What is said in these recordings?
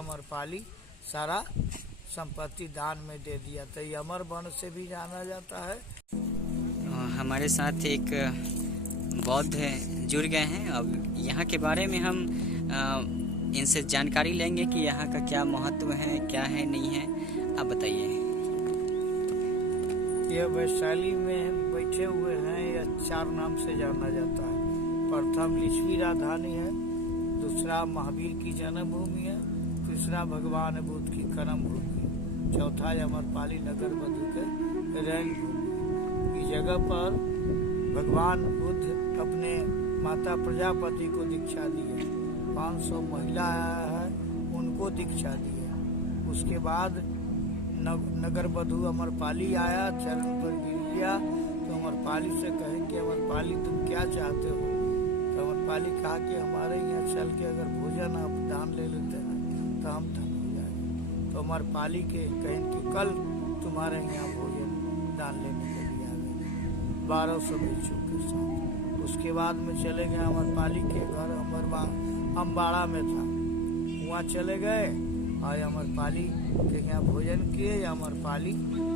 अमरपाली सारा संपत्ति दान में दे दिया। तो ये अमर वन से भी जाना जाता है। हमारे साथ एक बौद्ध जुड़ गए हैं। अब यहाँ के बारे में हम इनसे जानकारी लेंगे कि यहाँ का क्या महत्व है, क्या है, नहीं है। आप बताइए। यह वैशाली में बैठे हुए हैं। यह 4 नाम से जाना जाता है। प्रथम लिच्छवी राजधानी है, दूसरा महावीर की जन्मभूमि है, तीसरा भगवान बुद्ध की कर्म भूमि है, चौथा अमरपाली नगर वधु के रैन भूमि। इस जगह पर भगवान बुद्ध अपने माता प्रजापति को दीक्षा दी है। 500 महिला है, उनको दीक्षा दी है। उसके बाद नगर वधु अमरपाली आया, चरण पर गिर गया। तो अमरपाली से कहें कि अमरपाली तुम क्या चाहते हो? तो अमरपाली कहा कि हमारे यहाँ चल के अगर भोजन आप दान ले लेते हैं तो हम धन हो जाएंगे। तो अमरपाली के कहें कि कल तुम्हारे यहाँ भोजन दान लेने के लिए आ गए 1200 भिक्षुओं के साथ। उसके बाद में चले गए अमरपाली के घर, अम्बाड़ा में था, वहाँ चले गए और अमरपाली के यहाँ भोजन किए। अमरपाली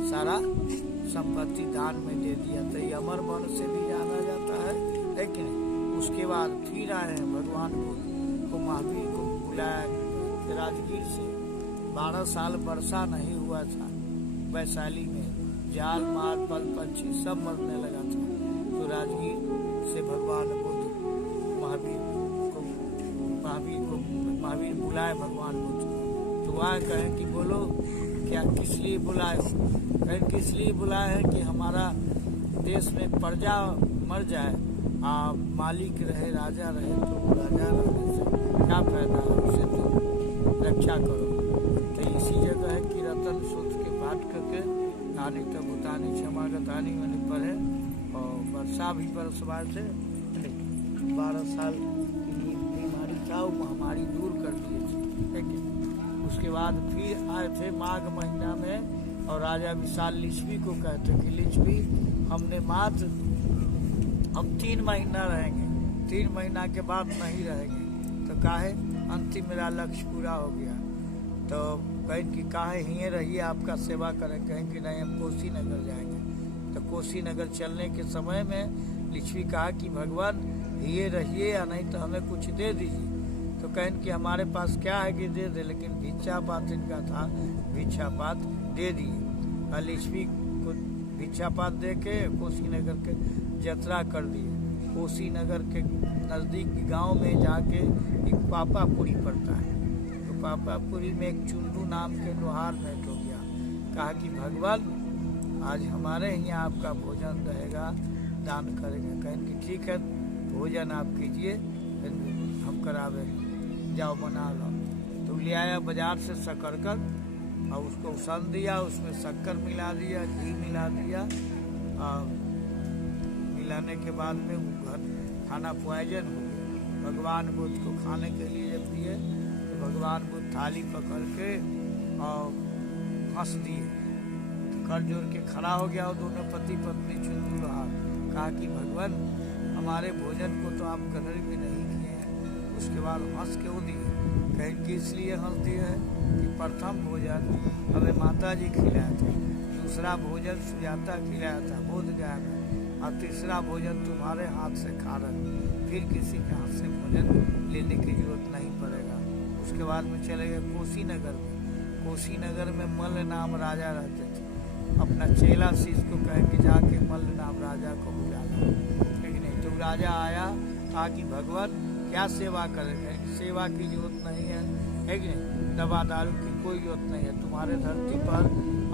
सारा संपत्ति दान में दे दिया। तो ये अमर वन से भी जाना जाता है, लेकिन उसके बाद फिर आए हैं भगवान को महावीर को बुलाया राजगीर से। 12 साल वर्षा नहीं हुआ था वैशाली में, जाल माल पल पंछी सब मरने लगा था। तो राजगीर से भगवान बुद्ध महावीर बुलाए भगवान बुद्ध। तो वहाँ कहें कि बोलो क्या किस लिए बुलाए हो? कहें किस लिए बुलाए हैं कि हमारा देश में प्रजा मर जाए, आप मालिक रहे, राजा रहे, तो राजा रहने से क्या फायदा है, उसे तो रक्षा करो। तो इसी जगह है कि रतन सूत्र के पाठ करके नानी तो भूतानी क्षमा गतानी मैंने पढ़े और वर्षा भी बरसवाए थे। 12 साल की बीमारी था, वो महामारी दूर कर दिए थे। लेकिन उसके बाद फिर आए थे माघ महीना में और राजा विशाल लिच्छवी को कहते कि लिच्छवी हमने मात्र अब 3 महीना रहेंगे, 3 महीना के बाद नहीं रहेंगे। तो काहे अंतिम मेरा लक्ष्य पूरा हो गया। तो कहें कि काहे हिये रहिए, आपका सेवा करें। कहें कि नहीं, हम कोसी नगर जाएंगे। तो कोसी नगर चलने के समय में लिच्छवी कहा कि भगवान हिये रहिए या नहीं तो हमें कुछ दे दीजिए। तो कहें कि हमारे पास क्या है कि दे दे, लेकिन भिक्षापात इनका था, भिक्षापात दे दिए। लिच्छवी को भिक्षापात दे के कोसी नगर के यात्रा कर दिए। कोसी नगर के नज़दीक गांव में जाके एक पापापुरी पड़ता है। तो पापापुरी में एक चुन्नू नाम के लोहार भेंट हो गया। कहा कि भगवान आज हमारे यहाँ आपका भोजन रहेगा, दान करेंगे। कहें कि ठीक है, भोजन आप कीजिए, हम करावे, जाओ बना लो। तो ले आया बाजार से शकरकंद और उसको सन दिया, उसमें शक्कर मिला दिया, घी मिला दिया। और मिलाने के बाद में वो खाना पॉइजन हो गया। भगवान बुद्ध को खाने के लिए जब दिए तो भगवान बुद्ध थाली पकड़ के और हंस दिए। तो कर जोड़ के खड़ा हो गया और दोनों पति पत्नी चुन्नू लोहार। कहा कि भगवान हमारे भोजन को तो आप कदर भी नहीं किए हैं। उसके बाद हंस क्यों दिए? कहें कि इसलिए हंस दिए हैं कि प्रथम भोजन हमें माता जी खिलाया था, दूसरा भोजन सुजाता खिलाया था बोध गया में, और तीसरा भोजन तुम्हारे हाथ से खा रहे, फिर किसी के हाथ से भोजन लेने की जरूरत नहीं पड़ेगा। उसके बाद में चले गए कोसी नगर में। कोसी नगर में मल्ल नाम राजा रहते थे। अपना चेला शीश को कह के जाके मल्ल नाम राजा को बुला ला। ठीक नहीं, तो राजा आया, कहा कि भगवान क्या सेवा करेंगे? सेवा की जरूरत नहीं है, ठीक नहीं, दवा दारू की कोई जरूरत नहीं है। तुम्हारे धरती पर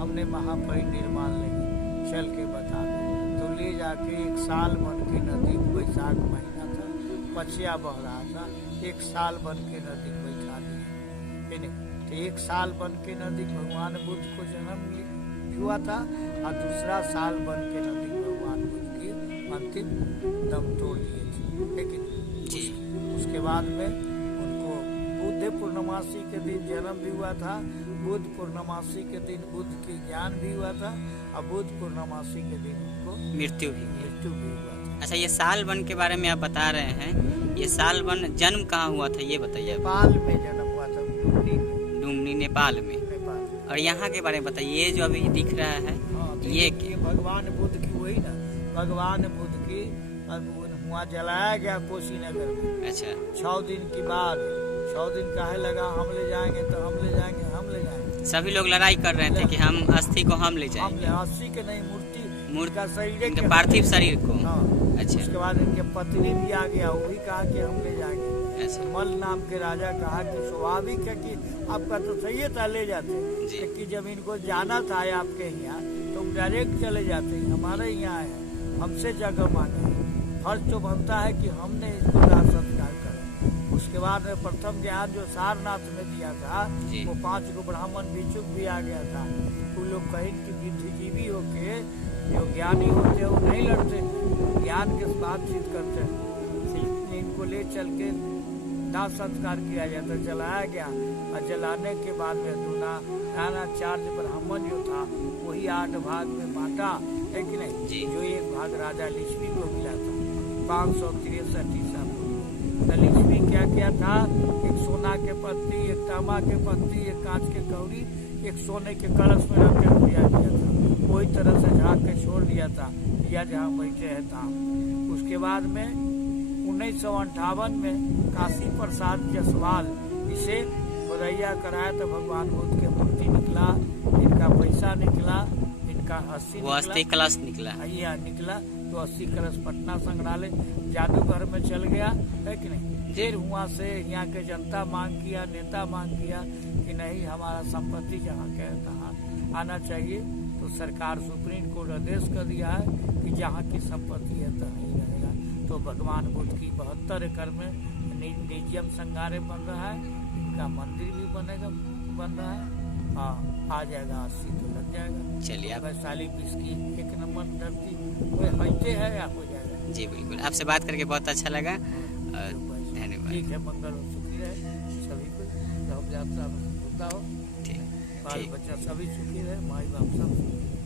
हमने महापरिनिर्वाण लेंगे, चल के बता दो। तो ले जाके 1 साल बन के नदी, वैशाख महीना था, पछिया बह रहा था, 1 साल बन के नदी बैठा दी। ठीक नहीं, तो 1 साल बन के नदी भगवान बुद्ध को जन्म हुआ था और दूसरा साल बन के नदी भगवान बुद्ध की अंतिम दम तोड़ लिए थे। लेकिन उसके बाद में उनको बुद्ध पूर्णमासी के दिन जन्म भी हुआ था, बुद्ध पूर्णमासी के दिन बुद्ध की ज्ञान भी हुआ था और बुद्ध पूर्णमासी के दिन उनको मृत्यु भी हुआ था। अच्छा, ये साल वन के बारे में आप बता रहे हैं, ये साल वन जन्म कहाँ हुआ था ये बताइए। नेपाल में जन्म हुआ था, लुम्बिनी नेपाल में। नेपाल। और यहाँ के बारे में बताइए, ये जो अभी दिख रहा है हाँ, तो ये ये भगवान बुद्ध की वही ना, भगवान बुद्ध की वहाँ जलाया गया कुशीनगर में। अच्छा 6 दिन के बाद, 6 दिन काहे लगा, हम ले जाएंगे तो हम ले जाएंगे, हम ले जाएंगे। सभी लोग लड़ाई कर रहे थे कि हम अस्थि को हम ले हम जाएंगे, अस्सी के नहीं, मूर्ति का शरीर इनके पार्थिव शरीर को। हाँ। अच्छा उसके बाद इनके पत्नी भी आ गया, वो भी कहा कि हम ले जाएंगे। अच्छा मल नाम के राजा कहा कि स्वाभाविक है कि आपका तो सही था, ले जाते, जी। लेकिन जब इनको जाना था आपके यहाँ तो डायरेक्ट चले जाते, हमारे यहाँ है, हमसे जगह मांगे, फर्ज तो बनता है कि हमने इसको दाह संस्कार करा। उसके बाद में प्रथम ध्यान जो सारनाथ में दिया था, जी। वो 5 गो ब्राह्मण भिक्षुक भी आ गया था। वो लोग कहीं कि बुद्धिजीवी होके जो ज्ञानी होते हैं वो नहीं लड़ते, ज्ञान के बातचीत करते हैं। इसलिए इनको ले चल के दाह संस्कार किया जाता, जलाया गया। और जलाने के बाद में नानाचार्य ब्राह्मण जो था वही 8 भाग में बांटा, है कि नहीं जी। जो 1 भाग राजा लिच्छवी को मिला था 563 ईसा पूर्व। तो लिच्छवी क्या क्या था, एक सोना के पत्ती, एक तांबा के पत्ती, एक कांच के कौड़ी, एक सोने के कलश में रख के दिया गया था। वही तरह से झाँक के छोड़ दिया था, या जहाँ बैठे है था। उसके बाद में 1958 में काशी प्रसाद जायसवाल इसे खुदैया कराया तो भगवान बुद्ध के मूर्ति निकला, इनका पैसा निकला, इनका वो अस्थि कलश निकला। यह निकला तो 80 कलश पटना संग्रहालय जादूगर में चल गया, है कि नहीं। फिर वहाँ से यहाँ के जनता मांग किया, नेता मांग किया कि नहीं, हमारा संपत्ति जहाँ के तहाँ आना चाहिए। तो सरकार सुप्रीम कोर्ट आदेश कर दिया है कि जहाँ की संपत्ति है तो नहीं रहेगा। तो भगवान बुद्ध की 72 एकड़ में म्यूजियम संग्रहालय बन रहा है, इनका मंदिर भी बन रहा है। हाँ, आ जाएगा, 80 तो लग जाएगा। चलिए आप वैशाली बीस की 1 नंबर धरती वो होते है या हो जाएगा। जी बिल्कुल, आपसे बात करके बहुत अच्छा लगा, धन्यवाद। ठीक है, मंगल और सुखी रहे सभी को, सब यात्रा होता हो, ठीक बाल ठीक। बच्चा सभी सुखी रहे, माई बाप सब सुखी रहे।